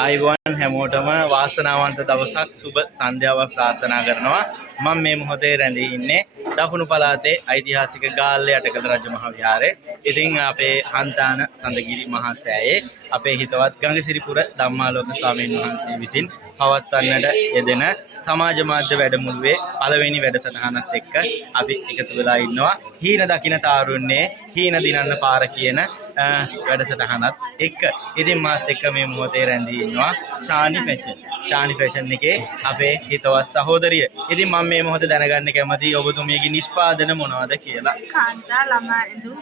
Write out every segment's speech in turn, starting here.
ආයිබෝන් හැමෝටම වාසනාවන්ත දවසක් සුබ සන්ධ්‍යාවක් ප්‍රාර්ථනා කරනවා. මම මේ මොහොතේ රැඳී ඉන්නේ දකුණු පළාතේ ඓතිහාසික ගාල්ල යටකඩ රජ මහා විහාරයේ. ඉතින් අපේ හන්තාන සඳගිරි මහා සෑයේ අපේ හිතවත් ගංගසිරිපුර ධම්මාලෝක ස්වාමීන් වහන්සේ විසින් පවත්වන්නට යෙදෙන සමාජ මාධ්‍ය වැඩමුළුවේ පළවෙනි වැඩසටහනත් එක්ක අපි එකතු වෙලා ඉන්නවා. හීන දකින්න තාරුණ්‍යයේ හීන දිනන්න පාර කියන වැඩසටහනත් එක්ක. ඉතින් මාත් එක්ක මේ මොහොතේ රැඳී ඉන්නවා ශානි ෆැෂන්. ශානි ෆැෂන් එකේ අපේ හිතවත් සහෝදරිය. ඉතින් මම මේ මොහොතේ දැනගන්න කැමතියි ඔබතුමියගේ නිෂ්පාදන මොනවද කියලා. කාන්තා ළමා ඇඳුම්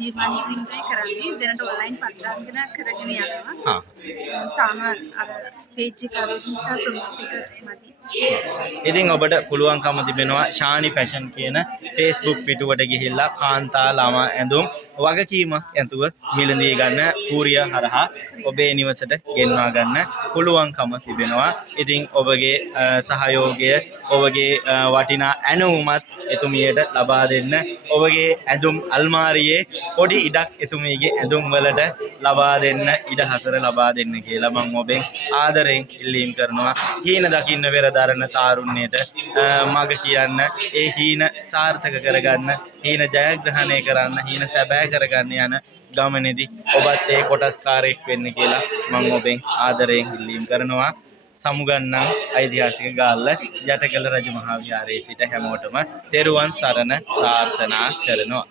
නිර්මාණය කිරීම තමයි කරන්නේ. දැනට ඔන්ලයින් පට්ටම් කරගෙන යනවා. තාම අර පේජ් එක නිසා ප්‍රොමෝට් එක මදි. ඉතින් ඔබට පුළුවන්කම තිබෙනවා ශානි ෆැෂන් කියන Facebook පිටුවට ගිහිල්ලා කාන්තා ළමා ඇඳුම් වගකීමක් ඇතුව මිලදී ගන්න කූරිය හරහා ඔබේ නිවසට ගෙන්වා ගන්න පුළුවන්කම තිබෙනවා. ඉතින් ඔබගේ සහයෝගය ඔබගේ වටිනා ඇණවුමත් එතුමියට ලබා දෙන්න. ඔබගේ ඇඳුම් අල්මාරියේ පොඩි ඉඩක් එතුමියගේ ඇඳුම් වලට ලබා දෙන්න ඉඩ හසර ලබා දෙන්න කියලා මම ඔබෙන් ආදරයෙන් ඉල්ලීම් කරනවා. හීන දකින්න පෙර දරන තාරුණ්‍යයට මග කියන්න, ඒ හීන සාර්ථක කරගන්න, හීන ජයග්‍රහණය කරන්න, හීන සැබෑ කරගන්න යන ගමනේදී ඔබත් ඒ කොටස්කාරයෙක් වෙන්න කියලා මම ඔබෙන් ආදරයෙන් ඉල්ලීම් කරනවා. සමුගන්නම් ඓතිහාසික ගාල්ල යටකළ රජ මහා විහාරයේ සිට හැමෝටම තෙරුවන් සරණ ප්‍රාර්ථනා කරනවා.